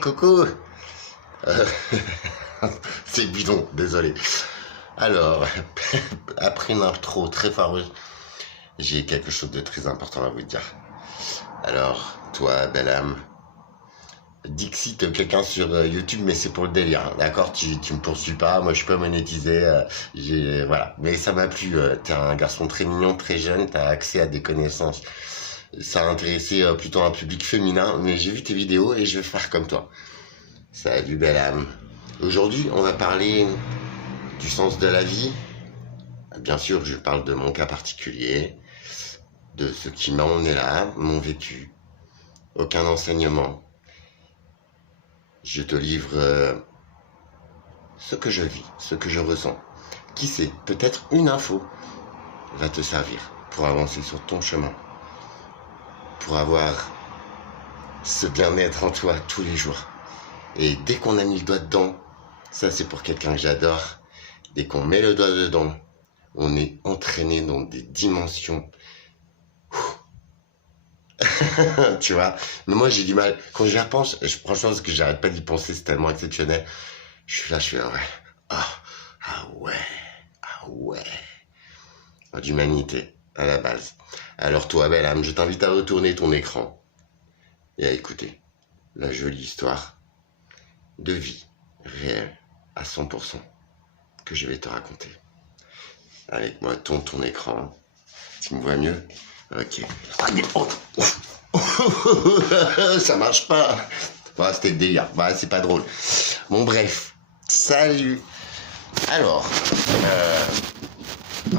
Coucou. Euh, C'est bidon, désolé. Alors, après une intro très farouche, j'ai quelque chose de très important à vous dire. Alors, toi, belle âme, Dixit quelqu'un sur YouTube, mais c'est pour le délire, hein, d'accord? Tu me poursuis pas, moi je suis pas monétisé, voilà. Mais ça m'a plu, t'es un garçon très mignon, très jeune, t'as accès à des connaissances. Ça a intéressé plutôt un public féminin, mais j'ai vu tes vidéos et je vais faire comme toi. Salut belle âme. Aujourd'hui, on va parler du sens de la vie. Bien sûr, je parle de mon cas particulier, de ce qui m'a emmené là, mon vécu. Aucun enseignement. Je te livre ce que je vis, ce que je ressens. Qui sait, peut-être une info va te servir pour avancer sur ton chemin, pour avoir ce bien-être en toi tous les jours. Et dès qu'on a mis le doigt dedans, ça c'est pour quelqu'un que j'adore, dès qu'on met le doigt dedans, on est entraîné dans des dimensions. Tu vois, mais moi j'ai du mal. Quand j'y repense, franchement, parce que j'arrête pas d'y penser, c'est tellement exceptionnel. Je suis là, je fais ouais. Ah, ah ouais, ah ouais. D'humanité, à la base. Alors toi, belle âme, je t'invite à retourner ton écran et à écouter la jolie histoire de vie réelle à 100% que je vais te raconter. Avec moi, tourne ton écran. Tu me vois mieux? Ok. Ah, mais ça marche pas. Bah, c'était le délire. Bah, c'est pas drôle. Bon, bref. Salut. Alors,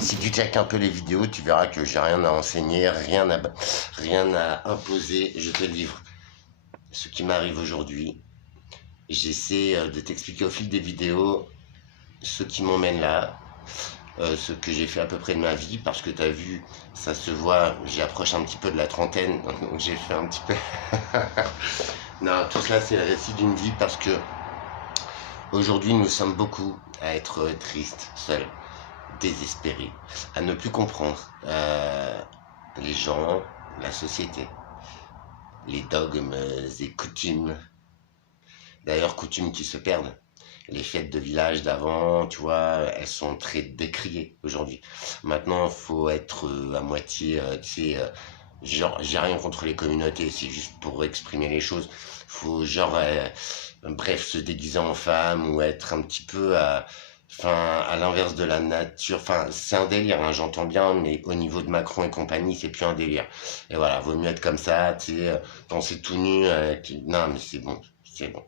si tu checkes un peu les vidéos, tu verras que j'ai rien à enseigner, rien à imposer. Je te livre ce qui m'arrive aujourd'hui. J'essaie de t'expliquer au fil des vidéos ce qui m'emmène là, ce que j'ai fait à peu près de ma vie, parce que tu as vu, ça se voit, j'approche un petit peu de la trentaine, donc j'ai fait un petit peu... Non, tout cela c'est le récit d'une vie, parce que aujourd'hui nous sommes beaucoup à être tristes, seuls, désespérés, à ne plus comprendre les gens, la société, les dogmes et coutumes, d'ailleurs coutumes qui se perdent. Les fêtes de village d'avant, tu vois, elles sont très décriées aujourd'hui. Maintenant, faut être à moitié, tu sais, genre, j'ai rien contre les communautés, c'est juste pour exprimer les choses. Faut, genre, bref, se déguiser en femme ou être un petit peu enfin, à l'inverse de la nature. Enfin, c'est un délire, hein, j'entends bien, mais au niveau de Macron et compagnie, c'est plus un délire. Et voilà, vaut mieux être comme ça, tu sais, danser tout nu. Non, mais c'est bon, c'est bon.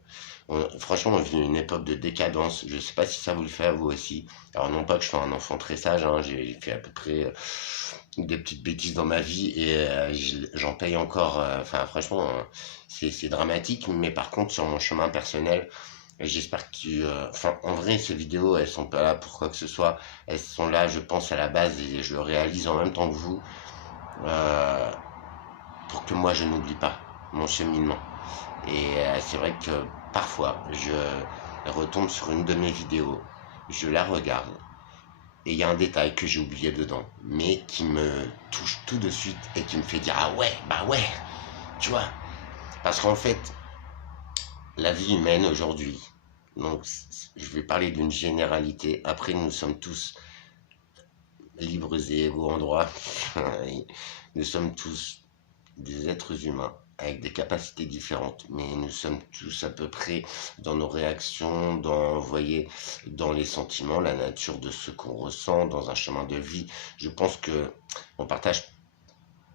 Franchement, on vit une époque de décadence. Je sais pas si ça vous le fait à vous aussi. Alors non pas que je sois un enfant très sage, hein, j'ai fait à peu près des petites bêtises dans ma vie et j'en paye encore. Enfin, franchement, c'est dramatique. Mais par contre, sur mon chemin personnel, j'espère que enfin, en vrai, ces vidéos, elles sont pas là pour quoi que ce soit. Elles sont là, je pense, à la base et je le réalise en même temps que vous, euh, pour que moi, je n'oublie pas mon cheminement. Et c'est vrai que parfois, je retombe sur une de mes vidéos, je la regarde, et il y a un détail que j'ai oublié dedans, mais qui me touche tout de suite et qui me fait dire, ah ouais, bah ouais, tu vois. Parce qu'en fait, la vie humaine aujourd'hui, donc je vais parler d'une généralité, après nous sommes tous libres et égaux en droit, nous sommes tous des êtres humains avec des capacités différentes, mais nous sommes tous à peu près dans nos réactions, vous voyez, dans les sentiments, la nature de ce qu'on ressent, dans un chemin de vie. Je pense que on partage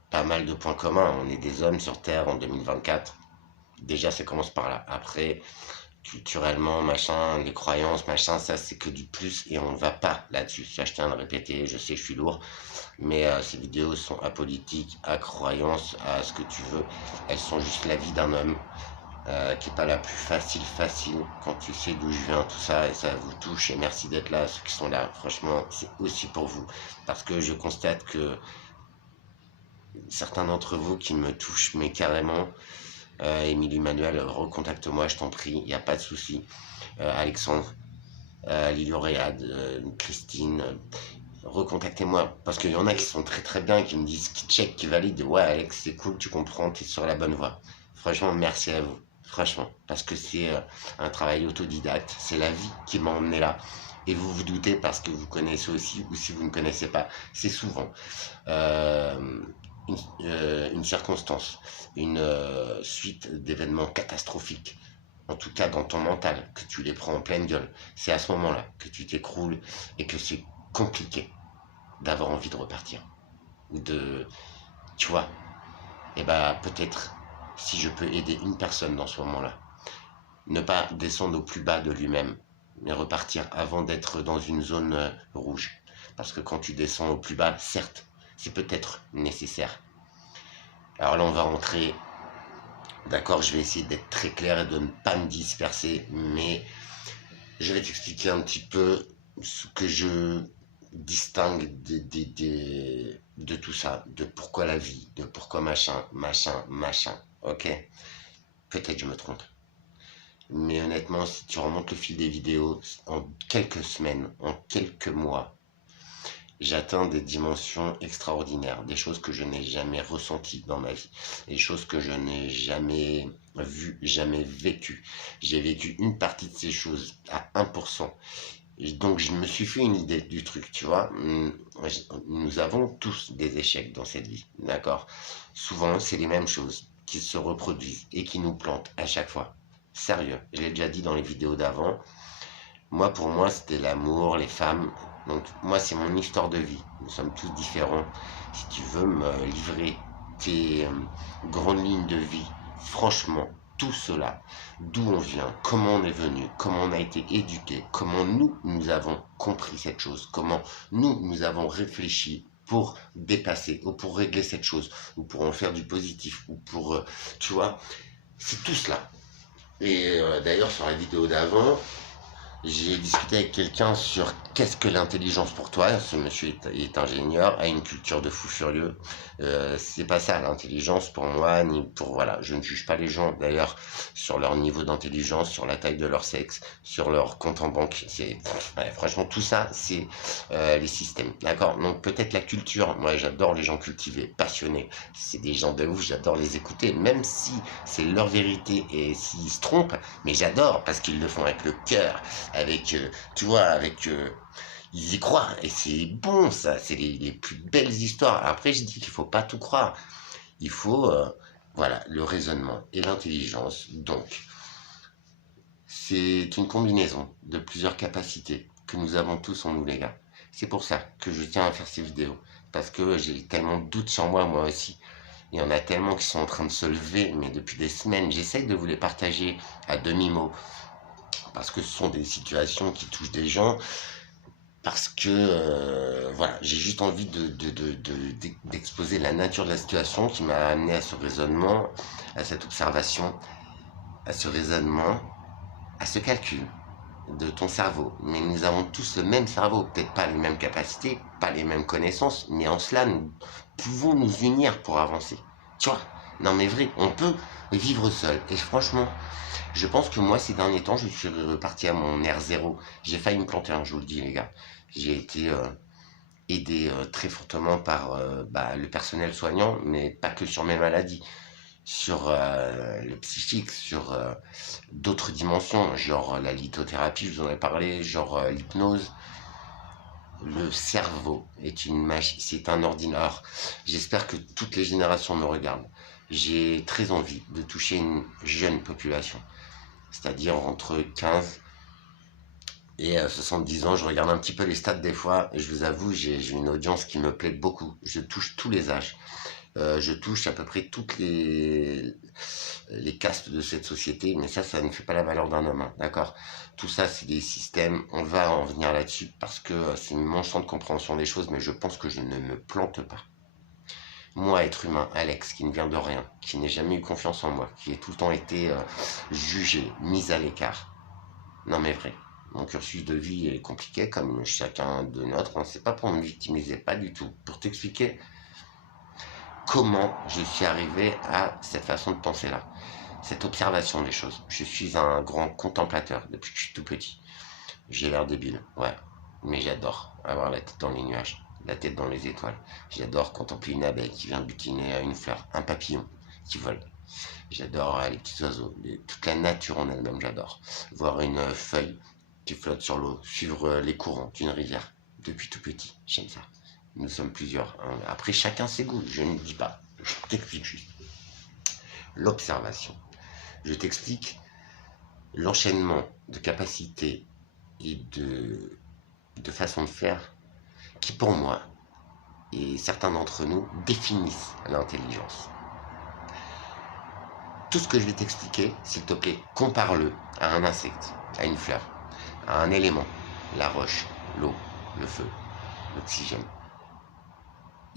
pas mal de points communs. On est des hommes sur Terre en 2024. Déjà, ça commence par là. Après, culturellement, machin, les croyances, machin, ça c'est que du plus et on ne va pas là-dessus. Ça, je tiens à le répéter, je sais que je suis lourd, mais ces vidéos sont apolitiques, à croyances, à ce que tu veux. Elles sont juste la vie d'un homme qui est pas la plus facile quand tu sais d'où je viens, tout ça, et ça vous touche. Et merci d'être là, ceux qui sont là. Franchement, c'est aussi pour vous, parce que je constate que certains d'entre vous qui me touchent, mais carrément. Émilie Manuel, recontacte-moi, je t'en prie, il n'y a pas de souci. Alexandre, Lilioréade, Christine, recontactez-moi. Parce qu'il y en a qui sont très très bien, qui me disent, qui check, qui valident. Ouais, Alex, c'est cool, tu comprends, tu es sur la bonne voie. Franchement, merci à vous. franchement, parce que c'est un travail autodidacte, c'est la vie qui m'a emmené là. Et vous vous doutez parce que vous connaissez aussi, ou si vous ne connaissez pas, c'est souvent euh, une circonstance, une suite d'événements catastrophiques, en tout cas dans ton mental, que tu les prends en pleine gueule. C'est à ce moment-là que tu t'écroules et que c'est compliqué d'avoir envie de repartir. Ou de, tu vois, et bah peut-être si je peux aider une personne dans ce moment-là, ne pas descendre au plus bas de lui-même, mais repartir avant d'être dans une zone rouge. Parce que quand tu descends au plus bas, certes, c'est peut-être nécessaire. Alors là, on va rentrer. D'accord, je vais essayer d'être très clair et de ne pas me disperser, mais je vais t'expliquer un petit peu ce que je distingue de tout ça, de pourquoi la vie, de pourquoi machin, machin, machin, ok? Peut-être je me trompe. Mais honnêtement, si tu remontes le fil des vidéos, en quelques semaines, en quelques mois, j'atteins des dimensions extraordinaires, des choses que je n'ai jamais ressenties dans ma vie, des choses que je n'ai jamais vues, jamais vécues. J'ai vécu une partie de ces choses à 1%. Et donc je me suis fait une idée du truc, tu vois. Nous avons tous des échecs dans cette vie, d'accord? Souvent, c'est les mêmes choses qui se reproduisent et qui nous plantent à chaque fois. Sérieux, je l'ai déjà dit dans les vidéos d'avant. Moi, pour moi, c'était l'amour, les femmes. Donc, moi, c'est mon histoire de vie. Nous sommes tous différents. Si tu veux me livrer tes grandes lignes de vie, franchement, tout cela, d'où on vient, comment on est venu, comment on a été éduqué, comment nous avons compris cette chose, comment nous avons réfléchi pour dépasser, ou pour régler cette chose, ou pour en faire du positif, ou pour, tu vois, c'est tout cela. Et d'ailleurs, sur la vidéo d'avant, j'ai discuté avec quelqu'un sur qu'est-ce que l'intelligence pour toi. Ce monsieur est ingénieur, a une culture de fou furieux. C'est pas ça l'intelligence pour moi, ni pour voilà. Je ne juge pas les gens d'ailleurs sur leur niveau d'intelligence, sur la taille de leur sexe, sur leur compte en banque. C'est ouais, franchement tout ça, c'est les systèmes. D'accord. Donc peut-être la culture. Moi, j'adore les gens cultivés, passionnés. C'est des gens de ouf. J'adore les écouter, même si c'est leur vérité et s'ils se trompent. Mais j'adore parce qu'ils le font avec le cœur. Avec, tu vois, avec, ils y croient, et c'est bon ça, c'est les plus belles histoires. Après, je dis qu'il faut pas tout croire, il faut, voilà, le raisonnement et l'intelligence. Donc, c'est une combinaison de plusieurs capacités que nous avons tous en nous, les gars. C'est pour ça que je tiens à faire ces vidéos, parce que j'ai tellement de doutes sur moi, moi aussi. Il y en a tellement qui sont en train de se lever, mais depuis des semaines, j'essaye de vous les partager à demi-mot, parce que ce sont des situations qui touchent des gens, parce que voilà, j'ai juste envie d'exposer la nature de la situation qui m'a amené à ce raisonnement, à cette observation, à ce raisonnement, à ce calcul de ton cerveau. Mais nous avons tous le même cerveau, peut-être pas les mêmes capacités, pas les mêmes connaissances, mais en cela, nous pouvons nous unir pour avancer. Tu vois? Non mais vrai, on peut vivre seul. Et franchement, je pense que moi, ces derniers temps, je suis reparti à mon R0. J'ai failli me planter, je vous le dis, les gars. J'ai été aidé très fortement par le personnel soignant, mais pas que sur mes maladies, sur le psychique, sur d'autres dimensions, genre la lithothérapie, je vous en ai parlé, genre l'hypnose. Le cerveau est une machine, c'est un ordinateur. J'espère que toutes les générations me regardent. J'ai très envie de toucher une jeune population, c'est-à-dire entre 15 et 70 ans. Je regarde un petit peu les stats des fois, et je vous avoue, j'ai une audience qui me plaît beaucoup. Je touche tous les âges. Je touche à peu près toutes les castes de cette société, mais ça ne fait pas la valeur d'un homme, hein, d'accord? Tout ça, c'est des systèmes, on va en venir là-dessus, parce que c'est mon champ de compréhension des choses, mais je pense que je ne me plante pas. Moi, être humain, Alex, qui ne vient de rien, qui n'ai jamais eu confiance en moi, qui ai tout le temps été jugé, mis à l'écart. Non mais vrai, mon cursus de vie est compliqué, comme chacun de nôtres, hein. C'est pas pour me victimiser, pas du tout. Pour t'expliquer comment je suis arrivé à cette façon de penser là, cette observation des choses. Je suis un grand contemplateur depuis que je suis tout petit. J'ai l'air débile, ouais, mais j'adore avoir la tête dans les nuages, la tête dans les étoiles. J'adore contempler une abeille qui vient butiner à une fleur, un papillon qui vole. J'adore les petits oiseaux, toute la nature en elle-même, j'adore. Voir une feuille qui flotte sur l'eau, suivre les courants d'une rivière. Depuis tout petit, j'aime ça. Nous sommes plusieurs, hein. Après, chacun ses goûts, je ne dis pas. Je t'explique juste. L'observation. Je t'explique l'enchaînement de capacités et de façons de faire qui, pour moi, et certains d'entre nous, définissent l'intelligence. Tout ce que je vais t'expliquer, s'il te plaît, compare-le à un insecte, à une fleur, à un élément, la roche, l'eau, le feu, l'oxygène.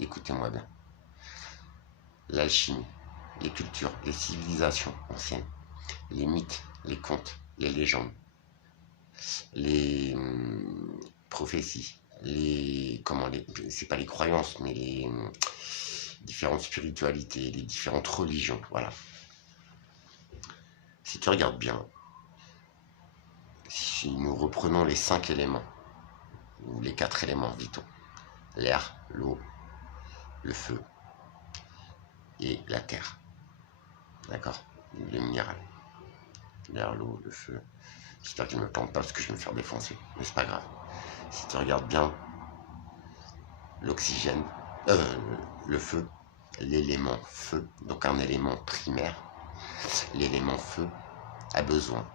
Écoutez-moi bien. L'alchimie, les cultures, les civilisations anciennes, les mythes, les contes, les légendes, les prophéties, c'est pas les croyances, mais les différentes spiritualités, les différentes religions, voilà. Si tu regardes bien, si nous reprenons les 5 éléments, ou les 4 éléments vitaux, l'air, l'eau, le feu et la terre, d'accord, le minéral, l'air, l'eau, le feu, j'espère que je ne me plante pas parce que je vais me faire défoncer, mais c'est pas grave. Si tu regardes bien, l'oxygène, le feu, l'élément feu, donc un élément primaire, l'élément feu a besoin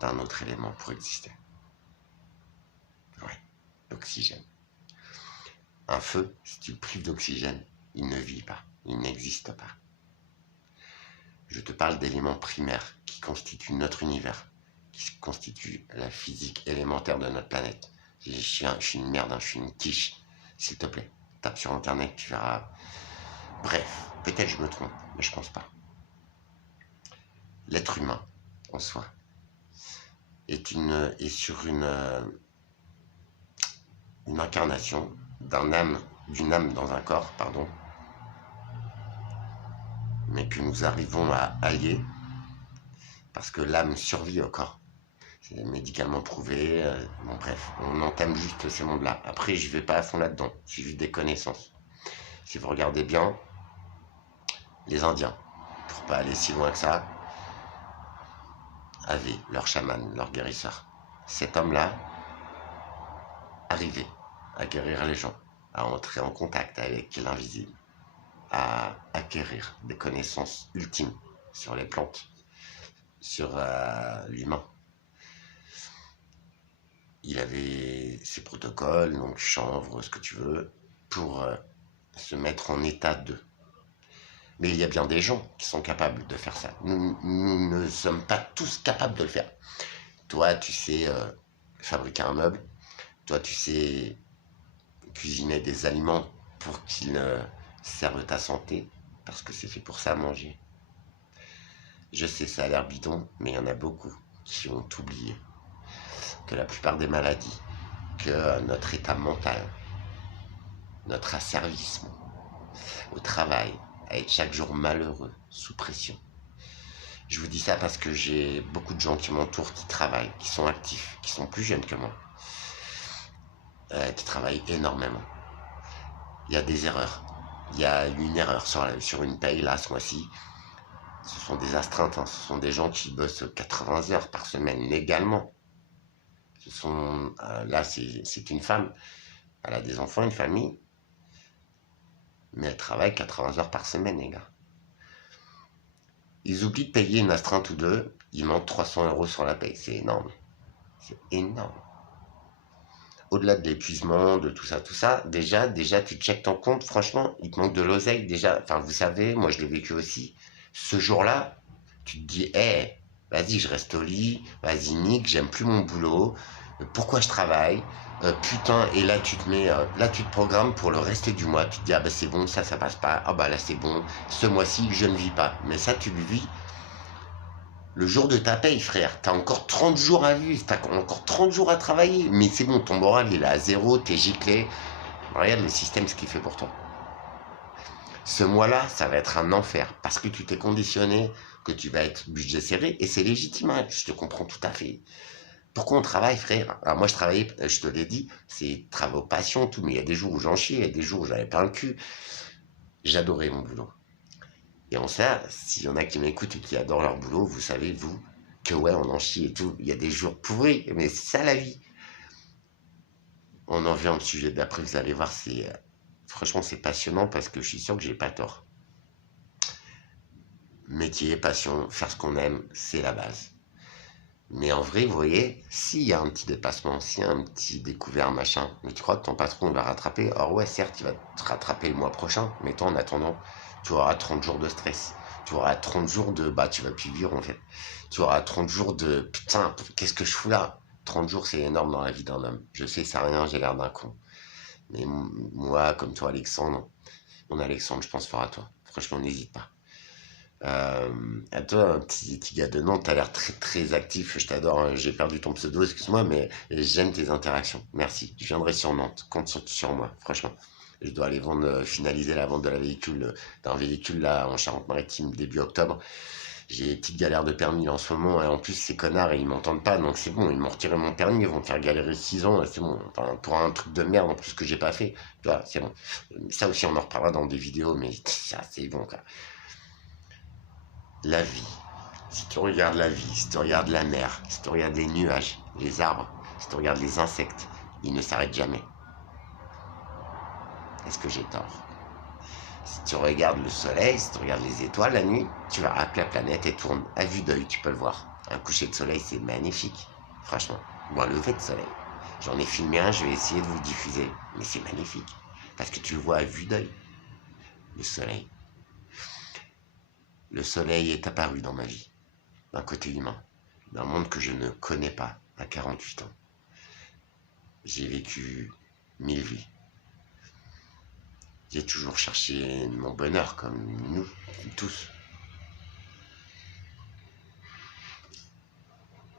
d'un autre élément pour exister. Ouais, l'oxygène. Un feu, si tu le prives d'oxygène, il ne vit pas, il n'existe pas. Je te parle d'éléments primaires qui constituent notre univers, qui constituent la physique élémentaire de notre planète. Je suis une merde, je suis une quiche. S'il te plaît, tape sur internet, tu verras. Bref, peut-être je me trompe, mais je pense pas. L'être humain, en soi, est sur une incarnation d'une âme dans un corps, pardon, mais que nous arrivons à allier parce que l'âme survit au corps. C'est médicalement prouvé. Bon, bref, on entame juste ces mondes-là. Après, je vais pas à fond là-dedans. C'est juste des connaissances. Si vous regardez bien, les Indiens, pour pas aller si loin que ça, avaient leur chaman, leur guérisseur. Cet homme-là arrivait à guérir les gens, à entrer en contact avec l'invisible, à acquérir des connaissances ultimes sur les plantes, sur l'humain. Il avait ses protocoles, donc chanvre, ce que tu veux, pour se mettre en état de. Mais il y a bien des gens qui sont capables de faire ça. Nous ne sommes pas tous capables de le faire. Toi, tu sais fabriquer un meuble. Toi, tu sais cuisiner des aliments pour qu'ils servent ta santé, parce que c'est fait pour ça, manger. Je sais, ça a l'air bidon, mais il y en a beaucoup qui ont oublié que la plupart des maladies, que notre état mental, notre asservissement au travail, à être chaque jour malheureux, sous pression. Je vous dis ça parce que j'ai beaucoup de gens qui m'entourent, qui travaillent, qui sont actifs, qui sont plus jeunes que moi, qui travaillent énormément. Il y a des erreurs. Il y a eu une erreur sur une paye là ce mois-ci. Ce sont des astreintes, hein. Ce sont des gens qui bossent 80 heures par semaine légalement. Là, c'est une femme. Elle a des enfants, une famille. Mais elle travaille 80 heures par semaine, les gars. Ils oublient de payer une astreinte ou deux. Ils manquent 300 € sur la paye. C'est énorme. C'est énorme. Au-delà de l'épuisement, de tout ça, déjà, tu checkes ton compte. Franchement, il te manque de l'oseille. Déjà, enfin, vous savez, moi, je l'ai vécu aussi. Ce jour-là, tu te dis, hey, vas-y, je reste au lit. Vas-y, Nick, j'aime plus mon boulot. Pourquoi je travaille, putain, et là tu te programmes pour le reste du mois, tu te dis ah bah c'est bon, ça passe pas, ah bah là c'est bon, ce mois-ci je ne vis pas, mais ça tu le vis le jour de ta paye, frère, t'as encore 30 jours à vivre, t'as encore 30 jours à travailler, mais c'est bon, ton moral il est à zéro, t'es giclé, regarde le système ce qu'il fait pour toi. Ce mois-là, ça va être un enfer, parce que tu t'es conditionné, que tu vas être budget serré, et c'est légitime, hein, je te comprends tout à fait. Pourquoi on travaille, frère? Alors moi, je travaillais, je te l'ai dit, c'est travaux passion, tout, mais il y a des jours où j'en chiais, il y a des jours où j'avais pas le cul. J'adorais mon boulot. Et en ça, s'il y en a qui m'écoutent et qui adorent leur boulot, vous savez, vous, que ouais, on en chie et tout. Il y a des jours pourris, mais c'est ça la vie. On en vient au sujet d'après, vous allez voir, franchement, c'est passionnant parce que je suis sûr que j'ai pas tort. Métier, passion, faire ce qu'on aime, c'est la base. Mais en vrai, vous voyez, s'il y a un petit dépassement, s'il y a un petit découvert, machin, mais tu crois que ton patron va rattraper? Alors ouais, certes, il va te rattraper le mois prochain, mais toi, en attendant, tu auras 30 jours de stress. Tu auras 30 jours de, bah, tu vas plus vivre, en fait. Tu auras 30 jours de, putain, qu'est-ce que je fous là? 30 jours, c'est énorme dans la vie d'un homme. Je sais, c'est rien, j'ai l'air d'un con. Mais moi, comme toi, Alexandre, mon Alexandre, je pense fort à toi. Franchement, n'hésite pas. À toi, un petit gars de Nantes, t'as l'air très très actif, je t'adore, hein. J'ai perdu ton pseudo, excuse-moi, mais j'aime tes interactions. Merci. Je viendrai sur Nantes, compte sur moi, franchement. Je dois aller finaliser la vente de d'un véhicule là en Charente-Maritime début octobre. J'ai des petites galères de permis là, en ce moment, et en plus ces connards ils m'entendent pas, donc c'est bon, ils m'ont retiré mon permis, ils vont me faire galérer 6 ans, c'est bon, enfin, pour un truc de merde en plus que j'ai pas fait, tu vois, c'est bon. Ça aussi on en reparlera dans des vidéos, mais ça c'est bon quoi. La vie. Si tu regardes la vie, si tu regardes la mer, si tu regardes les nuages, les arbres, si tu regardes les insectes, ils ne s'arrêtent jamais. Est-ce que j'ai tort? Si tu regardes le soleil, si tu regardes les étoiles la nuit, tu verras que la planète elle tourne à vue d'œil, tu peux le voir. Un coucher de soleil, c'est magnifique, franchement. Ou un lever de soleil. J'en ai filmé un, je vais essayer de vous le diffuser. Mais c'est magnifique, parce que tu le vois à vue d'œil, le soleil. Le soleil est apparu dans ma vie, d'un côté humain, d'un monde que je ne connais pas à 48 ans. J'ai vécu 1000 vies. J'ai toujours cherché mon bonheur comme nous, tous.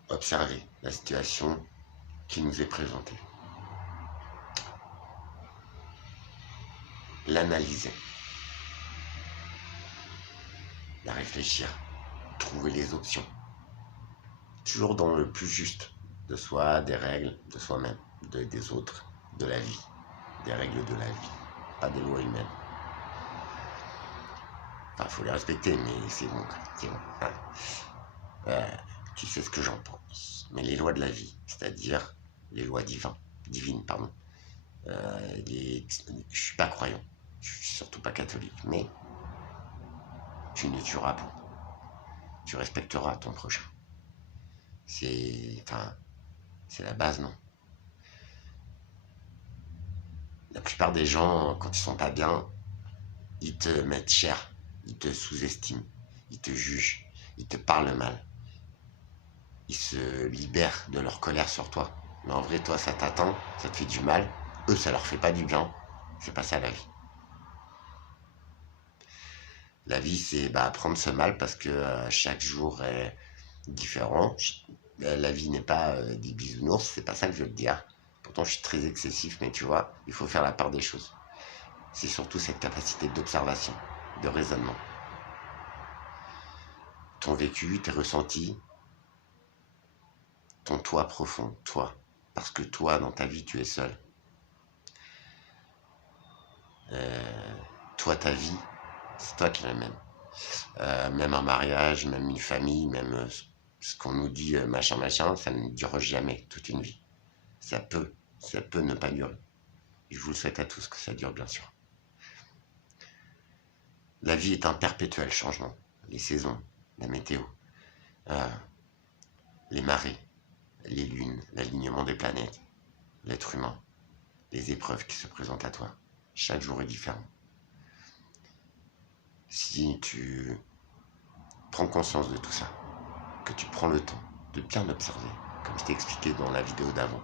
Observer la situation qui nous est présentée. L'analyser. La réfléchir. Trouver les options. Toujours dans le plus juste de soi, des règles, de soi-même, des autres, de la vie. Des règles de la vie, pas des lois humaines. Enfin, faut les respecter, mais c'est bon, c'est bon. Tu sais ce que j'en pense. Mais les lois de la vie, c'est-à-dire les lois divines, pardon. Je suis pas croyant, je suis surtout pas catholique, mais tu ne tueras pas. Tu respecteras ton prochain. C'est la base, non? La plupart des gens, quand ils sont pas bien, ils te mettent cher, ils te sous-estiment, ils te jugent, ils te parlent mal. Ils se libèrent de leur colère sur toi. Mais en vrai, toi, ça t'atteint, ça te fait du mal. Eux, ça leur fait pas du bien. C'est pas ça la vie. La vie, c'est prendre ce mal parce que chaque jour est différent. La vie n'est pas des bisounours, c'est pas ça que je veux te dire. Pourtant, je suis très excessif, mais tu vois, il faut faire la part des choses. C'est surtout cette capacité d'observation, de raisonnement. Ton vécu, tes ressentis, ton toi profond, toi. Parce que toi, dans ta vie, tu es seul. Toi, ta vie, c'est toi qui l'amènes. Même un mariage, même une famille, même ce qu'on nous dit, machin, machin, ça ne dure jamais toute une vie. Ça peut ne pas durer. Je vous le souhaite à tous que ça dure, bien sûr. La vie est un perpétuel changement. Les saisons, la météo, les marées, les lunes, l'alignement des planètes, l'être humain, les épreuves qui se présentent à toi. Chaque jour est différent. Si tu prends conscience de tout ça, que tu prends le temps de bien observer, comme je t'ai expliqué dans la vidéo d'avant,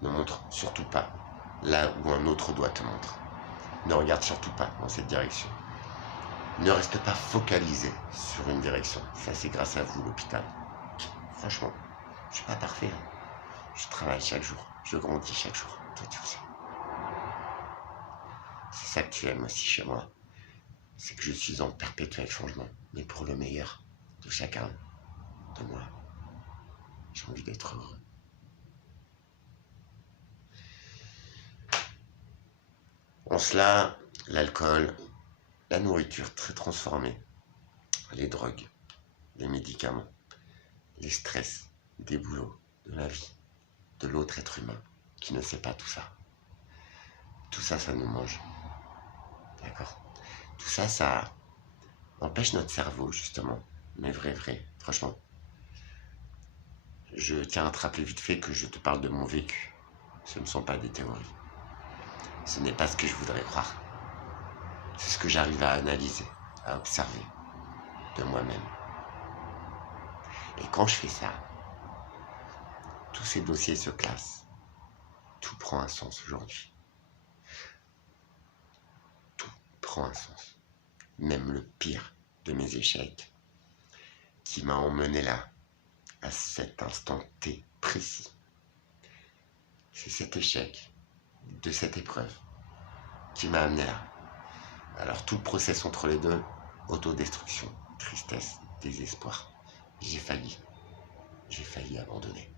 ne montre surtout pas là où un autre doigt te montre. Ne regarde surtout pas dans cette direction. Ne reste pas focalisé sur une direction. Ça, c'est grâce à vous, l'hôpital. Franchement, je suis pas parfait. Je travaille chaque jour. Je grandis chaque jour. Toi, tu le sais. C'est ça que tu aimes aussi chez moi. C'est que je suis en perpétuel changement. Mais pour le meilleur de chacun, de moi. J'ai envie d'être heureux. En cela, l'alcool, la nourriture très transformée, les drogues, les médicaments, les stress, des boulots, de la vie, de l'autre être humain qui ne sait pas tout ça. Tout ça, ça nous mange. D'accord? Tout ça, ça empêche notre cerveau, justement. Mais vrai, franchement. Je tiens à te rappeler vite fait que je te parle de mon vécu. Ce ne sont pas des théories. Ce n'est pas ce que je voudrais croire. C'est ce que j'arrive à analyser, à observer de moi-même. Et quand je fais ça, tous ces dossiers se classent. Tout prend un sens aujourd'hui. Tout prend un sens. Même le pire de mes échecs qui m'a emmené là, à cet instant T précis. C'est cet échec de cette épreuve qui m'a amené là. Alors tout le process entre les deux, autodestruction, tristesse, désespoir. J'ai failli abandonner.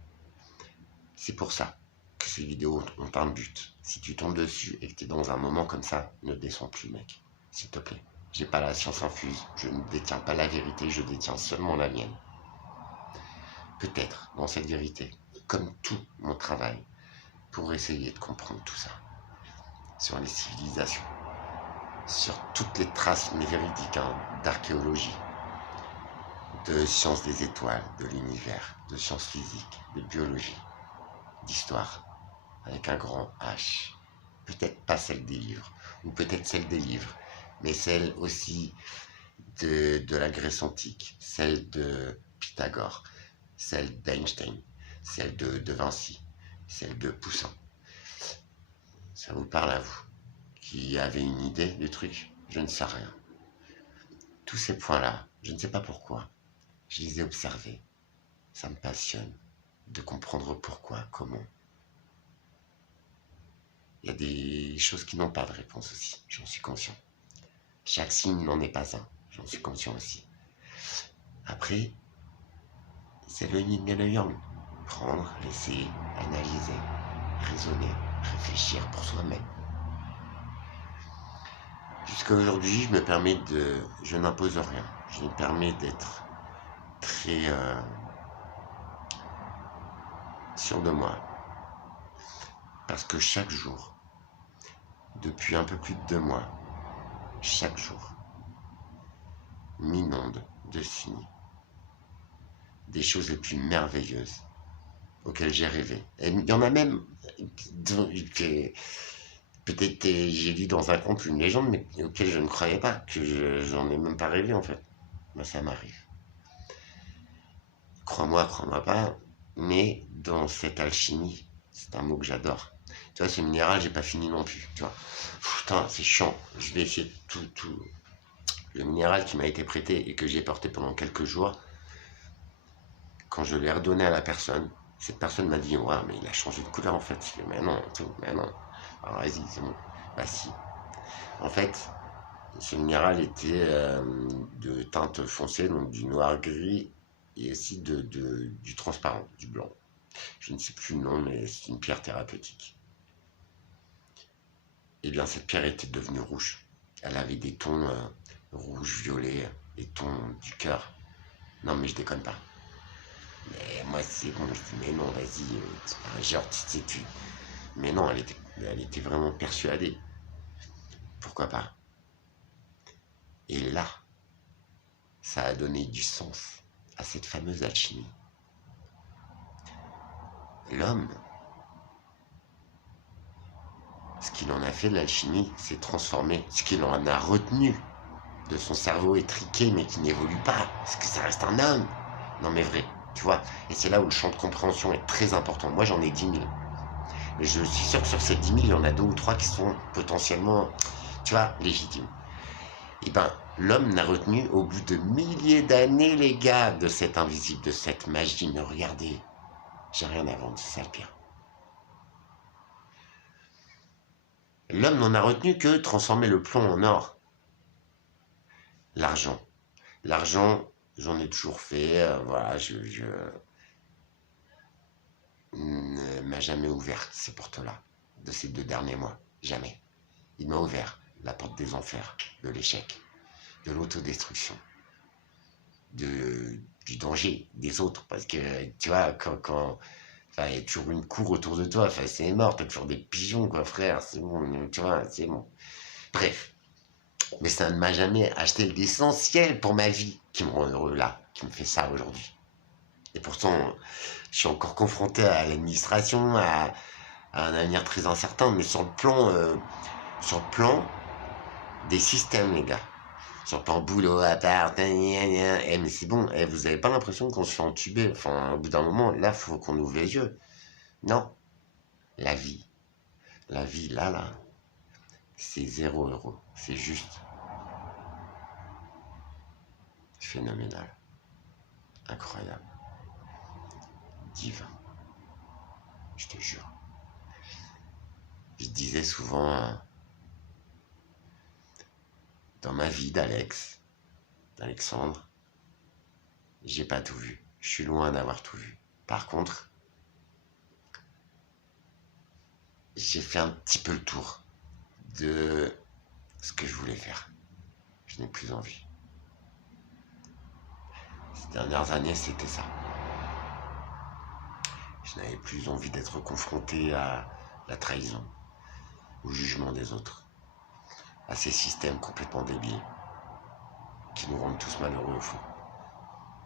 C'est pour ça que ces vidéos ont un but. Si tu tombes dessus et que tu es dans un moment comme ça, ne descends plus, mec. S'il te plaît. J'ai pas la science infuse, je ne détiens pas la vérité, je détiens seulement la mienne. Peut-être, dans cette vérité, comme tout mon travail, pour essayer de comprendre tout ça, sur les civilisations, sur toutes les traces véridiques d'archéologie, de sciences des étoiles, de l'univers, de sciences physiques, de biologie, d'histoire, avec un grand H. Peut-être pas celle des livres, ou peut-être celle des livres, mais celle aussi de la Grèce antique, celle de Pythagore, celle d'Einstein, celle de Vinci, celle de Poussin. Ça vous parle à vous, qui avez une idée du truc? Je ne sais rien. Tous ces points-là, je ne sais pas pourquoi, je les ai observés. Ça me passionne de comprendre pourquoi, comment. Il y a des choses qui n'ont pas de réponse aussi, j'en suis conscient. Chaque signe n'en est pas un, j'en suis conscient aussi. Après, c'est le yin et le yang. Prendre, laisser, analyser, raisonner, réfléchir pour soi-même. Jusqu'à aujourd'hui, je n'impose rien. Je me permets d'être très sûr de moi. Parce que chaque jour, depuis un peu plus de 2 mois, chaque jour, m'inonde de signes. Des choses les plus merveilleuses auxquelles j'ai rêvé. Et il y en a même, peut-être j'ai lu dans un conte une légende, mais auquel je ne croyais pas, que j'en ai même pas rêvé en fait. Ben, ça m'arrive. Crois-moi pas, mais dans cette alchimie, c'est un mot que j'adore. Tu vois, ce minéral, j'ai pas fini non plus, tu vois. Putain, c'est chiant. Je vais essayer tout. Le minéral qui m'a été prêté et que j'ai porté pendant quelques jours, quand je l'ai redonné à la personne, cette personne m'a dit, ouais, mais il a changé de couleur en fait. Je fais, mais non. Alors vas-y, c'est bon. Bah si. En fait, ce minéral était de teinte foncée, donc du noir-gris, et aussi du transparent, du blanc. Je ne sais plus le nom, mais c'est une pierre thérapeutique. Et bien, cette pierre était devenue rouge. Elle avait des tons rouge, violet, des tons du cœur. Non, mais je déconne pas. Mais moi, c'est bon, je dis, mais non, vas-y, c'est pas un genre, tu sais. Mais non, elle était vraiment persuadée. Pourquoi pas? Et là, ça a donné du sens à cette fameuse alchimie. L'homme, ce qu'il en a fait de l'alchimie, c'est transformer. Ce qu'il en a retenu de son cerveau étriqué, mais qui n'évolue pas, parce que ça reste un homme. Non mais vrai, tu vois. Et c'est là où le champ de compréhension est très important. Moi, j'en ai 10 000. Mais je suis sûr que sur ces 10 000, il y en a 2 ou 3 qui sont potentiellement, tu vois, légitimes. Et ben, l'homme n'a retenu au bout de milliers d'années, les gars, de cet invisible, de cette magie. Mais regardez, j'ai rien à vendre, c'est ça le pire. L'homme n'en a retenu que transformer le plomb en or. L'argent. L'argent, j'en ai toujours fait, voilà, ne m'a jamais ouvert ces portes-là, de ces 2 derniers mois. Jamais. Il m'a ouvert la porte des enfers, de l'échec, de l'autodestruction, du danger des autres. Parce que, tu vois, quand enfin, il y a toujours une cour autour de toi, enfin, c'est mort, t'as toujours des pigeons, quoi, frère, c'est bon, tu vois, c'est bon. Bref, mais ça ne m'a jamais acheté l'essentiel pour ma vie qui me rend heureux là, qui me fait ça aujourd'hui. Et pourtant, je suis encore confronté à l'administration, à un avenir très incertain, mais sur le plan des systèmes, les gars. Sur le plan boulot, appart, mais c'est bon, vous avez pas l'impression qu'on se fait entuber. Enfin, au bout d'un moment, là, faut qu'on ouvre les yeux. Non, la vie, là, c'est 0 €. C'est juste phénoménal, incroyable, divin, je te jure. Je disais souvent, dans ma vie d'Alexandre, j'ai pas tout vu. Je suis loin d'avoir tout vu. Par contre, j'ai fait un petit peu le tour de ce que je voulais faire. Je n'ai plus envie. Ces dernières années, c'était ça. Je n'avais plus envie d'être confronté à la trahison, au jugement des autres, à ces systèmes complètement débiles qui nous rendent tous malheureux au fond.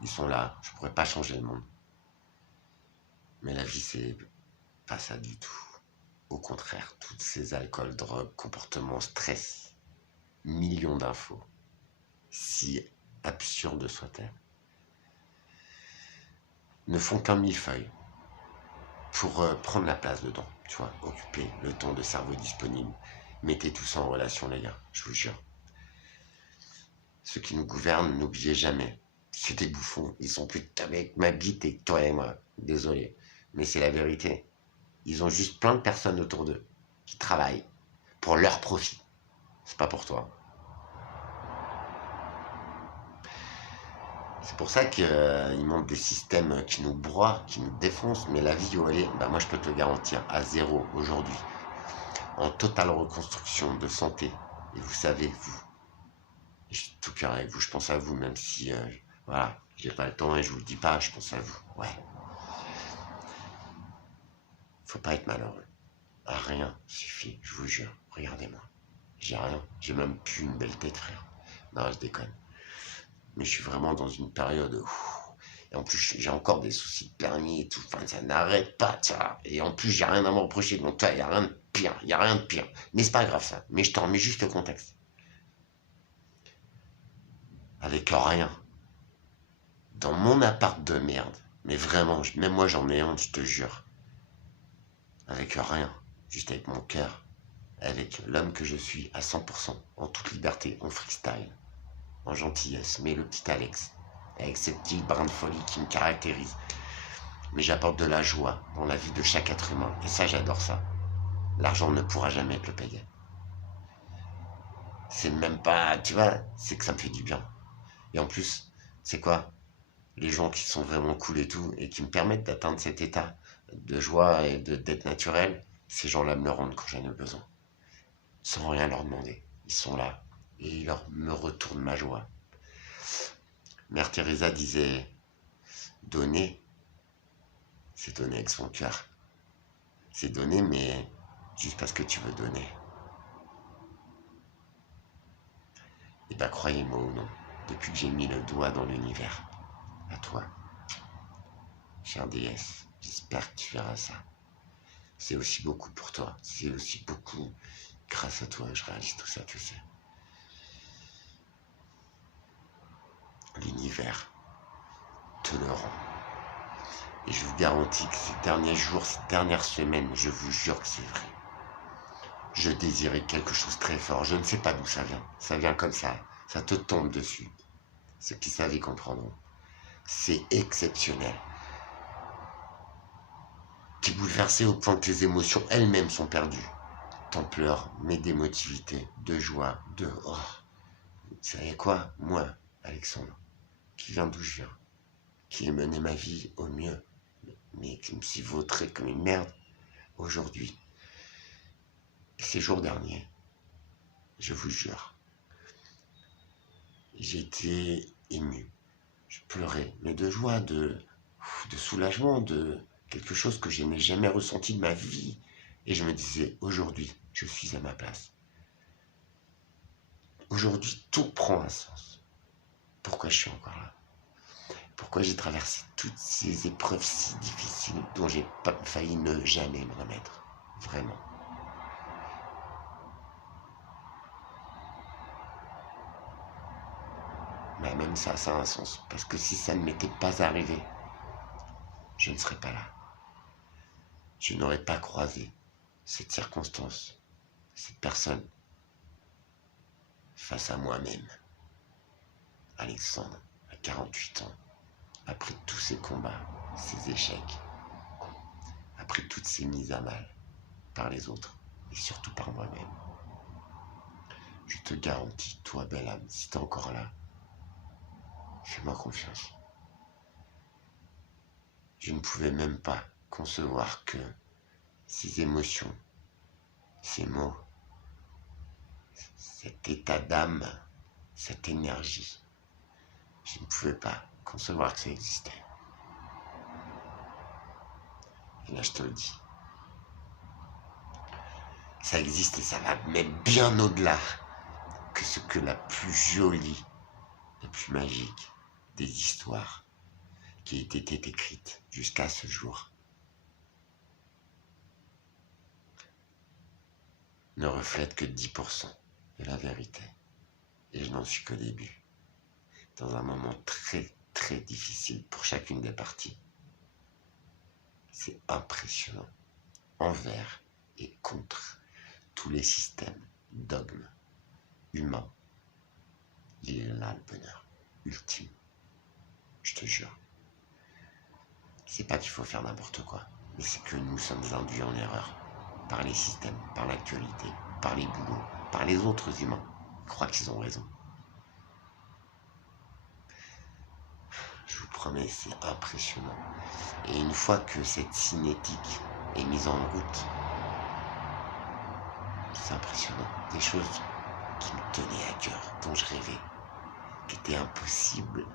Ils sont là, je pourrais pas changer le monde. Mais la vie, c'est pas ça du tout. Au contraire, toutes ces alcools, drogues, comportements, stress, millions d'infos, si absurdes soient-elles, ne font qu'un millefeuille pour prendre la place dedans, tu vois, occuper le temps de cerveau disponible. Mettez tout ça en relation, les gars, je vous jure. Ceux qui nous gouvernent, n'oubliez jamais, c'est des bouffons, ils sont plus avec ma bite et toi et moi, désolé, mais c'est la vérité. Ils ont juste plein de personnes autour d'eux qui travaillent pour leur profit, c'est pas pour toi. C'est pour ça qu'il manque des systèmes qui nous broient, qui nous défoncent, mais la vie où elle est, bah moi je peux te le garantir, à 0 aujourd'hui, en totale reconstruction de santé. Et vous savez, vous, je suis tout cœur avec vous, je pense à vous, même si, voilà, j'ai pas le temps et je vous le dis pas, je pense à vous, ouais. Faut pas être malheureux. Rien suffit, je vous jure, regardez-moi. J'ai rien, j'ai même plus une belle tête, frère. Non, je déconne. Mais je suis vraiment dans une période où... Et en plus, j'ai encore des soucis de permis et tout. Enfin, ça n'arrête pas, tu vois. Et en plus, j'ai rien à me reprocher. Donc, toi, il n'y a rien de pire. Il n'y a rien de pire. Mais c'est pas grave, ça. Mais je t'en remets juste le contexte. Avec rien. Dans mon appart de merde. Mais vraiment, même moi, j'en ai honte, je te jure. Avec rien. Juste avec mon cœur. Avec l'homme que je suis à 100%. En toute liberté. En freestyle. En gentillesse. Mais le petit Alex. Avec ces petits brins de folie qui me caractérisent. Mais j'apporte de la joie dans la vie de chaque être humain. Et ça, j'adore ça. L'argent ne pourra jamais te le payer. C'est même pas, tu vois, c'est que ça me fait du bien. Et en plus, c'est quoi? Les gens qui sont vraiment cool et tout, et qui me permettent d'atteindre cet état de joie et d'être naturel, ces gens-là me le rendent quand j'en ai besoin. Sans rien leur demander. Ils sont là. Et ils me retournent ma joie. Mère Teresa disait, donner, c'est donner avec son cœur. C'est donner, mais juste parce que tu veux donner. Et bah croyez-moi ou non, depuis que j'ai mis le doigt dans l'univers, à toi, cher déesse, j'espère que tu verras ça. C'est aussi beaucoup pour toi, c'est aussi beaucoup grâce à toi que je réalise tout ça, tu sais. L'univers te le rend. Et je vous garantis que ces derniers jours, ces dernières semaines, je vous jure que c'est vrai. Je désirais quelque chose de très fort, je ne sais pas d'où ça vient comme ça te tombe dessus. Ceux qui savent y comprendront. C'est exceptionnel. T'es bouleversé au point que tes émotions elles-mêmes sont perdues. T'en pleures, mais d'émotivité, de joie, de... Oh, vous savez quoi? Moi, Alexandre, qui vient d'où je viens, qui ai mené ma vie au mieux, mais qui me suis vautré comme une merde, aujourd'hui, et ces jours derniers, je vous jure. J'étais ému. Je pleurais, mais de joie, de soulagement, de quelque chose que je n'ai jamais ressenti de ma vie. Et je me disais, aujourd'hui, je suis à ma place. Aujourd'hui, tout prend un sens. Pourquoi je suis encore là? Pourquoi j'ai traversé toutes ces épreuves si difficiles dont j'ai pas failli ne jamais me remettre? Vraiment. Mais même ça a un sens. Parce que si ça ne m'était pas arrivé, je ne serais pas là. Je n'aurais pas croisé cette circonstance, cette personne, face à moi-même. Alexandre, à 48 ans, après tous ces combats, ces échecs, après toutes ces mises à mal par les autres, et surtout par moi-même. Je te garantis, toi, belle âme, si t'es encore là, fais-moi confiance. Je ne pouvais même pas concevoir que ces émotions, ces mots, cet état d'âme, cette énergie, je ne pouvais pas concevoir que ça existait. Et là, je te le dis. Ça existe et ça va même bien au-delà que ce que la plus jolie, la plus magique des histoires qui aient été écrites jusqu'à ce jour ne reflète que 10% de la vérité. Et je n'en suis qu'au début. Dans un moment très très difficile pour chacune des parties. C'est impressionnant. Envers et contre tous les systèmes, dogmes, humains. Il est là le bonheur ultime. Je te jure. C'est pas qu'il faut faire n'importe quoi, mais c'est que nous sommes induits en erreur par les systèmes, par l'actualité, par les boulots, par les autres humains. Ils croient qu'ils ont raison. Je vous promets, c'est impressionnant. Et une fois que cette cinétique est mise en route, c'est impressionnant. Des choses qui me tenaient à cœur, dont je rêvais, qui étaient impossibles,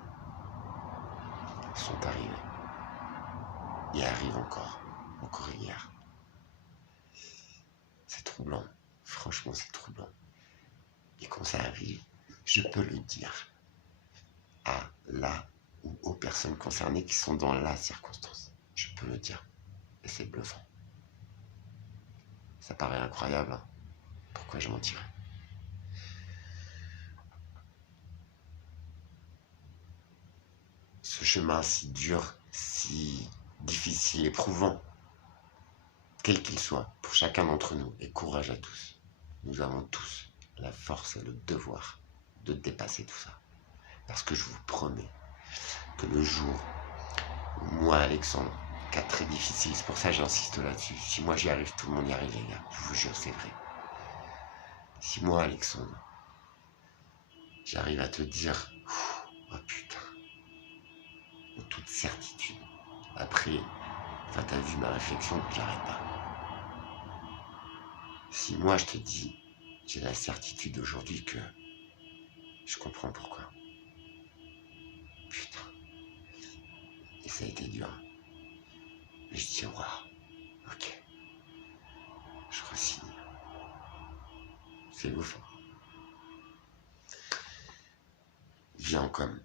sont arrivées. Et arrivent encore hier. C'est troublant, franchement c'est troublant. Et quand ça arrive, je peux le dire à la ou aux personnes concernées qui sont dans la circonstance. Je peux le dire. Et c'est bluffant. Ça paraît incroyable, hein. Pourquoi je mentirais? Ce chemin si dur, si difficile, éprouvant, quel qu'il soit, pour chacun d'entre nous, et courage à tous. Nous avons tous la force et le devoir de dépasser tout ça. Parce que je vous promets que le jour où moi, Alexandre, cas très difficile, c'est pour ça que j'insiste là-dessus. Si moi j'y arrive, tout le monde y arrive, les gars. Je vous jure, c'est vrai. Si moi, Alexandre, j'arrive à te dire, oh putain, en toute certitude, après, enfin t'as vu ma réflexion, j'arrête pas. Si moi je te dis, j'ai la certitude aujourd'hui que je comprends pourquoi. Putain. Et ça a été dur. Mais je dis, waouh, ok. Je re-signe. C'est ouf. Viens comme,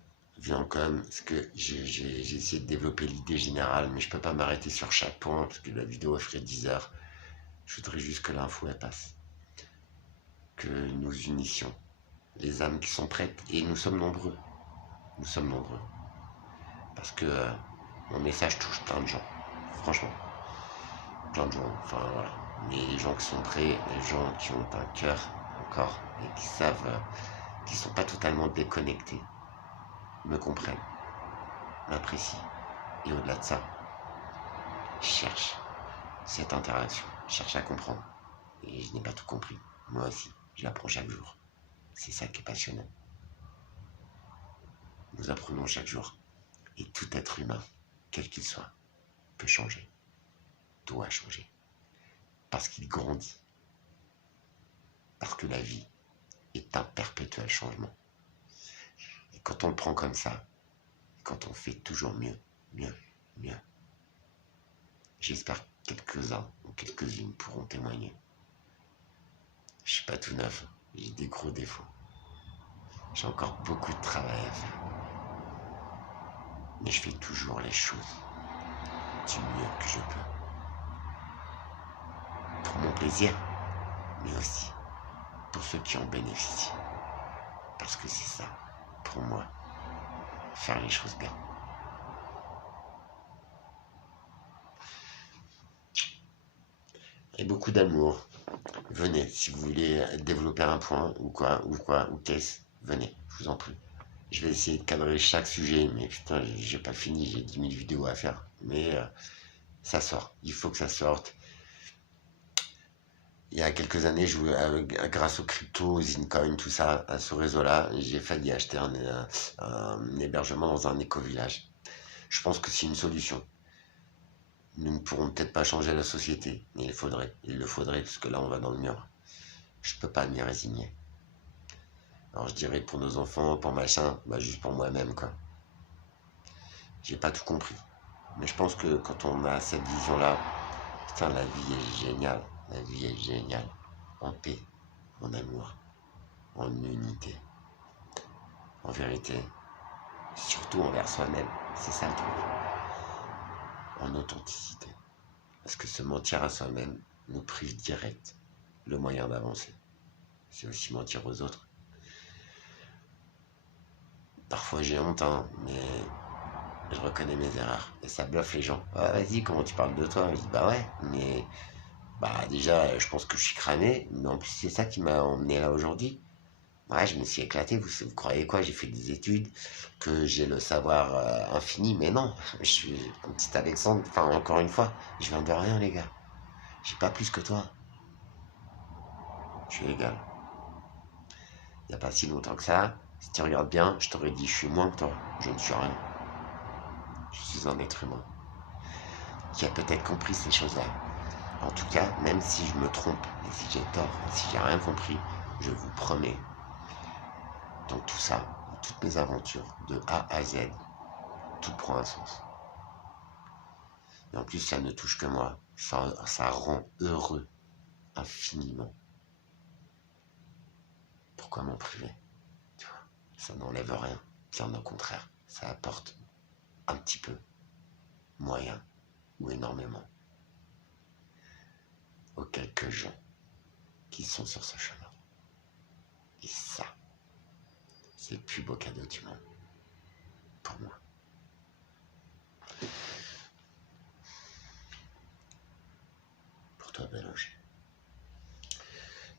parce que j'ai essayé de développer l'idée générale, mais je peux pas m'arrêter sur chaque point, parce que la vidéo elle ferait 10 heures. Je voudrais juste que l'info elle passe. Que nous unissions les âmes qui sont prêtes, et nous sommes nombreux. Nous sommes nombreux. Parce que mon message touche plein de gens. Franchement. Plein de gens. Enfin voilà. Mais les gens qui sont prêts, les gens qui ont un cœur encore, et qui savent, qui sont pas totalement déconnectés, me comprennent, m'apprécient. Et au-delà de ça, cherche cette interaction, cherche à comprendre. Et je n'ai pas tout compris. Moi aussi, je l'apprends chaque jour. C'est ça qui est passionnant. Nous apprenons chaque jour. Et tout être humain, quel qu'il soit, peut changer, doit changer. Parce qu'il grandit. Parce que la vie est un perpétuel changement. Et quand on le prend comme ça, quand on fait toujours mieux, mieux, mieux, j'espère que quelques-uns ou quelques-unes pourront témoigner. Je suis pas tout neuf, j'ai des gros défauts. J'ai encore beaucoup de travail à faire. Mais je fais toujours les choses du mieux que je peux. Pour mon plaisir, mais aussi pour ceux qui en bénéficient. Parce que c'est ça, pour moi, faire les choses bien. Et beaucoup d'amour. Venez, si vous voulez développer un point, ou qu'est-ce, venez, je vous en prie. Je vais essayer de cadrer chaque sujet, mais putain, j'ai pas fini, j'ai 10 000 vidéos à faire. Mais ça sort, il faut que ça sorte. Il y a quelques années, grâce aux cryptos, aux Incoin, tout ça, à ce réseau-là, j'ai failli acheter un hébergement dans un éco-village. Je pense que c'est une solution. Nous ne pourrons peut-être pas changer la société, mais il le faudrait, parce que là, on va dans le mur. Je peux pas m'y résigner. Alors je dirais pour nos enfants, pour machin, bah juste pour moi-même, quoi. J'ai pas tout compris. Mais je pense que quand on a cette vision-là, putain, la vie est géniale. La vie est géniale. En paix, en amour, en unité. En vérité, surtout envers soi-même. C'est ça le truc. En authenticité. Parce que se mentir à soi-même nous prive direct le moyen d'avancer. C'est aussi mentir aux autres. Parfois j'ai honte, hein, mais je reconnais mes erreurs. Et ça bluffe les gens. Ah, vas-y, comment tu parles de toi? Je dis, bah ouais, mais bah déjà, je pense que je suis cramé, mais en plus c'est ça qui m'a emmené là aujourd'hui. Ouais, je me suis éclaté, vous croyez quoi? J'ai fait des études, que j'ai le savoir infini, mais non, je suis un petit Alexandre, enfin encore une fois, je viens de rien les gars. J'ai pas plus que toi. Je suis égal. Il n'y a pas si longtemps que ça, si tu regardes bien, je t'aurais dit je suis moins que toi. Je ne suis rien. Je suis un être humain qui a peut-être compris ces choses-là. En tout cas, même si je me trompe, et si j'ai tort, et si j'ai rien compris, je vous promets, dans tout ça, dans toutes mes aventures, de A à Z, tout prend un sens. Et en plus, ça ne touche que moi. Ça rend heureux infiniment. Pourquoi m'en priver? Tu vois, ça n'enlève rien. Bien au contraire, ça apporte un petit peu, moyen ou énormément aux quelques gens qui sont sur ce chemin. Et ça, c'est le plus beau cadeau du monde. Pour moi. Pour toi, Beloge.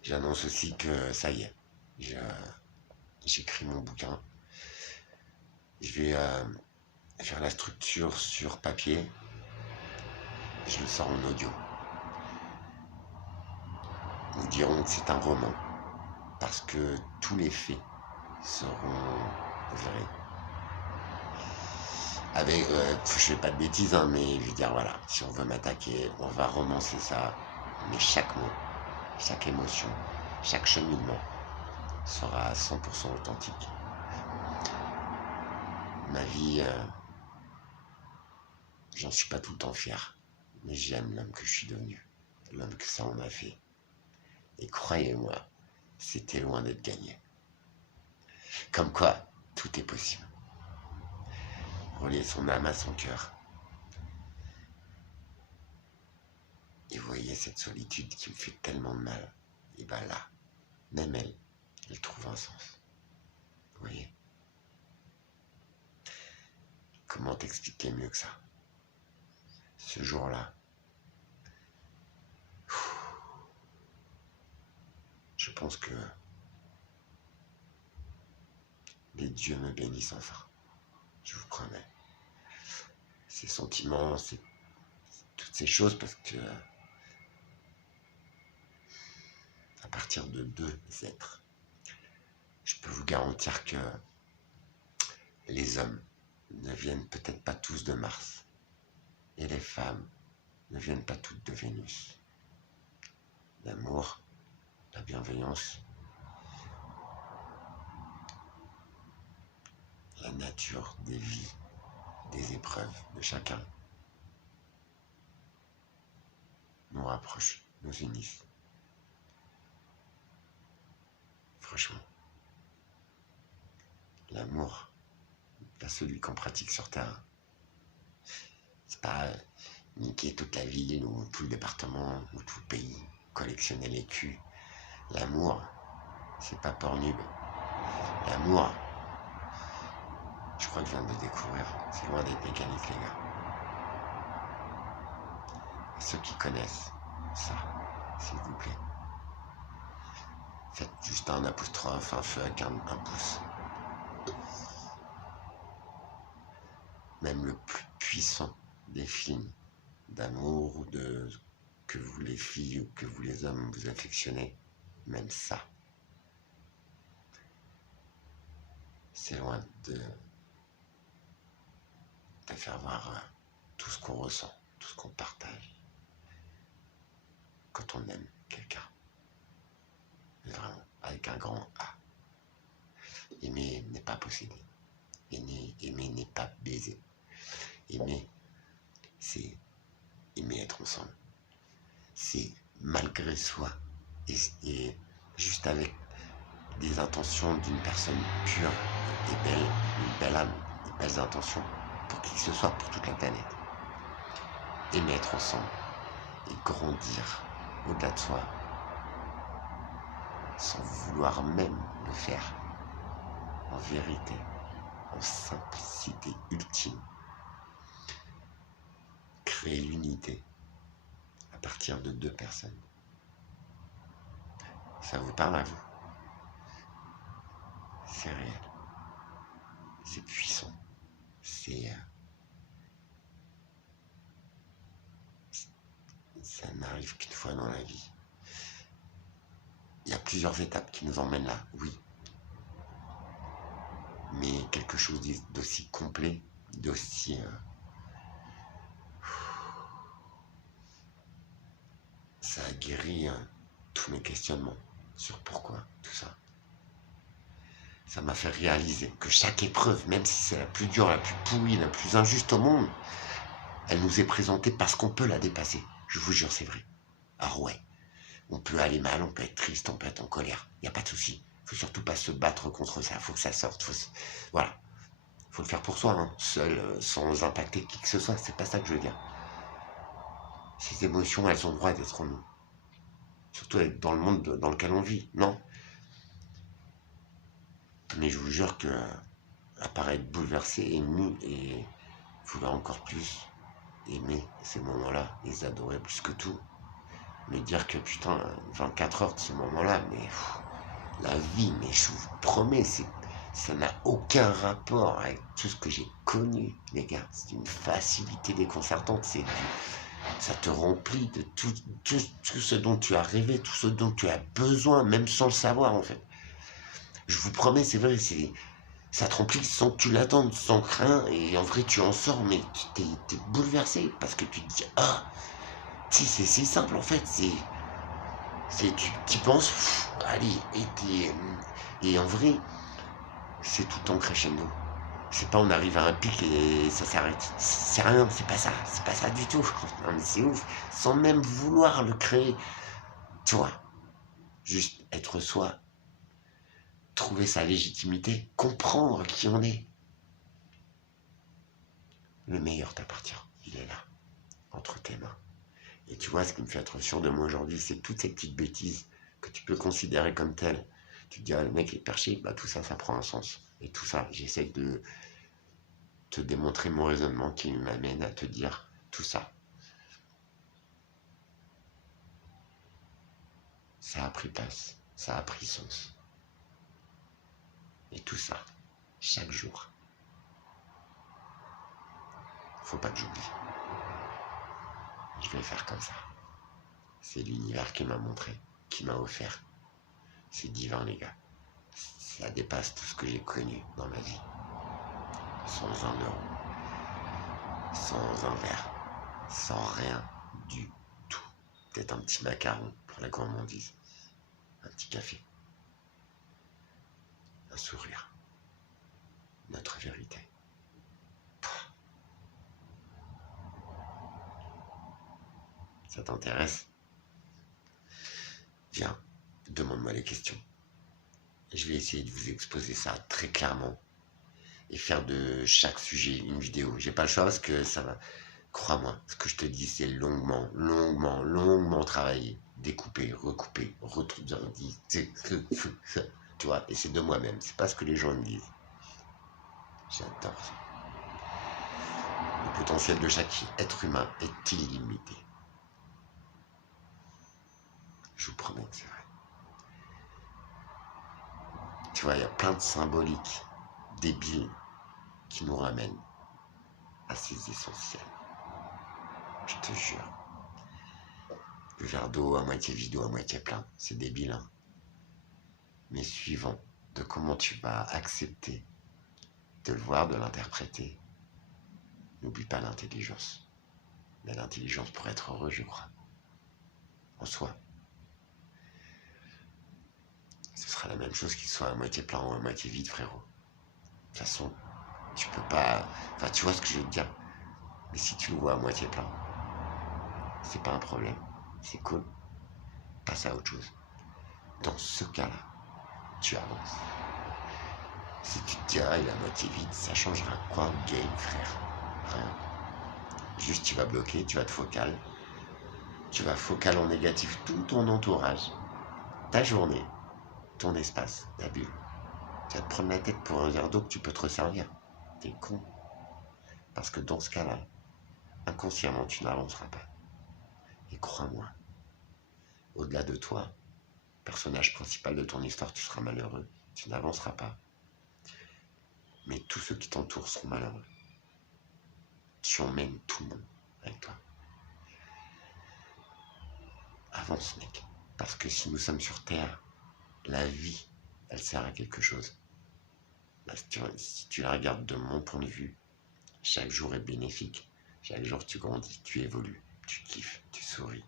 J'annonce aussi que ça y est, j'écris mon bouquin. Je vais faire la structure sur papier. Je le sors en audio. Nous dirons que c'est un roman, parce que tous les faits seront vrais. Avec, je fais pas de bêtises, hein, mais je veux dire, voilà, si on veut m'attaquer, on va romancer ça, mais chaque mot, chaque émotion, chaque cheminement sera à 100% authentique. Ma vie, j'en suis pas tout le temps fier, mais j'aime l'homme que je suis devenu, l'homme que ça en a fait. Et croyez-moi, c'était loin d'être gagné. Comme quoi, tout est possible. Relier son âme à son cœur. Et vous voyez cette solitude qui me fait tellement de mal. Et ben là, même elle trouve un sens. Vous voyez? Comment t'expliquer mieux que ça? Ce jour-là, je pense que les dieux me bénissent enfin. Je vous promets. Ces sentiments, toutes ces choses, parce que à partir de deux êtres, je peux vous garantir que les hommes ne viennent peut-être pas tous de Mars, et les femmes ne viennent pas toutes de Vénus. L'amour, la bienveillance, la nature des vies, des épreuves de chacun nous rapprochent, nous unissent. Franchement, l'amour, pas celui qu'on pratique sur Terre. C'est pas niquer toute la ville ou tout le département ou tout le pays, collectionner les culs. L'amour, c'est pas Pornhub. L'amour, je crois que je viens de le découvrir. C'est loin d'être mécanique, les gars. Et ceux qui connaissent ça, s'il vous plaît, faites juste un apostrophe, un feu avec un pouce. Même le plus puissant des films d'amour ou de que vous les filles ou que vous les hommes vous affectionnez, même ça, c'est loin de faire voir tout ce qu'on ressent, tout ce qu'on partage quand on aime quelqu'un. Mais vraiment, avec un grand A. Aimer n'est pas posséder. Aimer n'est pas baiser. Aimer, c'est aimer être ensemble. C'est malgré soi et juste avec des intentions d'une personne pure et belle, une belle âme, des belles intentions pour qui que ce soit, pour toute la planète. Aimer être ensemble et grandir au-delà de soi sans vouloir même le faire en vérité, en simplicité ultime. Créer l'unité à partir de deux personnes. Ça vous parle à vous? C'est réel. C'est puissant. Ça n'arrive qu'une fois dans la vie. Il y a plusieurs étapes qui nous emmènent là, oui. Mais quelque chose d'aussi complet, d'aussi... ça a guéri tous mes questionnements sur pourquoi tout ça. Ça m'a fait réaliser que chaque épreuve, même si c'est la plus dure, la plus pourrie, la plus injuste au monde, elle nous est présentée parce qu'on peut la dépasser. Je vous jure, c'est vrai. Alors ouais, on peut aller mal, on peut être triste, on peut être en colère. Il n'y a pas de souci. Faut surtout pas se battre contre ça. Faut que ça sorte. Voilà. Faut le faire pour soi, hein. Seul, sans impacter qui que ce soit. C'est pas ça que je veux dire. Ces émotions, elles ont le droit d'être en nous. Surtout dans le monde dans lequel on vit. Non. Mais je vous jure que apparaître bouleversé, ému et vouloir encore plus aimer ces moments-là, les adorer plus que tout. Me dire que putain, 24 heures de ce moment-là, mais la vie, mais je vous promets, ça n'a aucun rapport avec tout ce que j'ai connu, les gars. C'est une facilité déconcertante, ça te remplit de tout ce dont tu as rêvé, tout ce dont tu as besoin, même sans le savoir en fait. Je vous promets, c'est vrai, ça te remplit sans que tu l'attendes, sans crainte, et en vrai tu en sors, mais t'es bouleversé, parce que tu te dis, ah, si c'est si simple en fait, tu penses, allez, et en vrai, c'est tout en crescendo. C'est pas on arrive à un pic et ça s'arrête. C'est rien, c'est pas ça du tout. Non mais c'est ouf, sans même vouloir le créer. Tu vois, juste être soi, trouver sa légitimité, comprendre qui on est. Le meilleur t'appartient, il est là, entre tes mains. Et tu vois, ce qui me fait être sûr de moi aujourd'hui, c'est toutes ces petites bêtises que tu peux considérer comme telles. Tu te dis, ah, le mec est perché, bah tout ça, ça prend un sens. Et tout ça, j'essaie de te démontrer mon raisonnement qui m'amène à te dire tout ça. Ça a pris place, ça a pris sens. Et tout ça, chaque jour. Faut pas que j'oublie. Je vais faire comme ça. C'est l'univers qui m'a montré, qui m'a offert. C'est divin, les gars. Ça dépasse tout ce que j'ai connu dans ma vie. Sans un euro, sans un verre, sans rien du tout. Peut-être un petit macaron pour la gourmandise, un petit café, un sourire, notre vérité. Ça t'intéresse? Viens, demande-moi les questions. Je vais essayer de vous exposer ça très clairement et faire de chaque sujet une vidéo. J'ai pas le choix parce que ça va. Crois-moi, ce que je te dis, c'est longuement travaillé, découpé, recoupé, retrouvé, tu vois, et c'est de moi-même, c'est pas ce que les gens me disent. J'adore ça. Le potentiel de chaque être humain est illimité. Je vous promets que c'est vrai. Tu vois, il y a plein de symboliques débiles qui nous ramènent à ces essentiels. Je te jure. Le verre d'eau à moitié vide ou à moitié plein, c'est débile, hein. Mais suivant de comment tu vas accepter de le voir, de l'interpréter, n'oublie pas l'intelligence. Mais l'intelligence pour être heureux, je crois. En soi. Ce sera la même chose qu'il soit à moitié plein ou à moitié vide, frérot. De toute façon, tu peux pas... Enfin, tu vois ce que je veux te dire. Mais si tu le vois à moitié plein, c'est pas un problème. C'est cool. Passe à autre chose. Dans ce cas-là, tu avances. Si tu te dis, ah, il est à moitié vide, ça changera quoi au game, frère? Rien. Juste, tu vas bloquer, tu vas te focal. Tu vas focal en négatif tout ton entourage, ta journée, ton espace, ta bulle. Tu vas te prendre la tête pour un verre d'eau que tu peux te resservir. T'es con. Parce que dans ce cas-là, inconsciemment, tu n'avanceras pas. Et crois-moi, au-delà de toi, personnage principal de ton histoire, tu seras malheureux. Tu n'avanceras pas. Mais tous ceux qui t'entourent seront malheureux. Tu emmènes tout le monde avec toi. Avance, mec. Parce que si nous sommes sur Terre, la vie, elle sert à quelque chose. Là, si tu la regardes de mon point de vue, chaque jour est bénéfique. Chaque jour, tu grandis, tu évolues, tu kiffes, tu souris,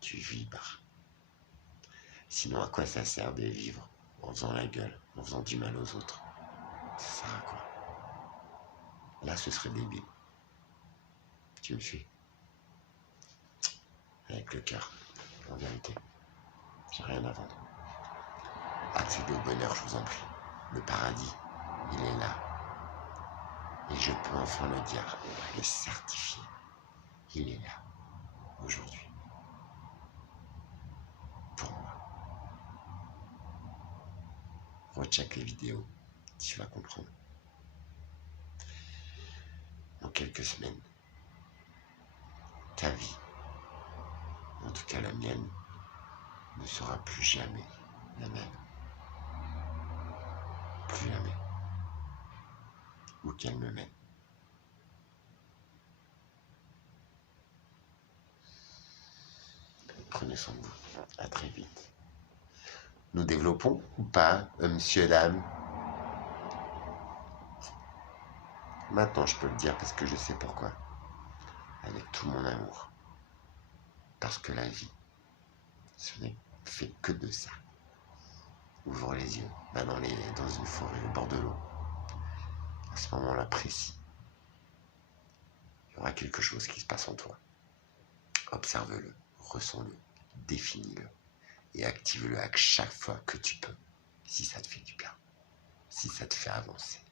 tu vibres. Sinon, à quoi ça sert de vivre en faisant la gueule, en faisant du mal aux autres? Ça sert à quoi? Là, ce serait débile. Tu me suis? Avec le cœur, en vérité. J'ai rien à vendre. Accédez au bonheur, je vous en prie. Le paradis, il est là. Et je peux enfin le dire, le certifier. Il est là, aujourd'hui. Pour moi. Recheck les vidéos, tu vas comprendre. En quelques semaines, ta vie, en tout cas la mienne, ne sera plus jamais la même. Plus jamais. Où qu'elle me mène. Prenez soin de vous. À très vite. Nous développons ou pas, monsieur, dame? Maintenant, je peux le dire parce que je sais pourquoi. Avec tout mon amour. Parce que la vie, ce n'est fait que de ça. Ouvre les yeux, va dans une forêt au bord de l'eau. À ce moment-là précis, il y aura quelque chose qui se passe en toi. Observe-le, ressens-le, définis-le et active-le à chaque fois que tu peux, si ça te fait du bien, si ça te fait avancer.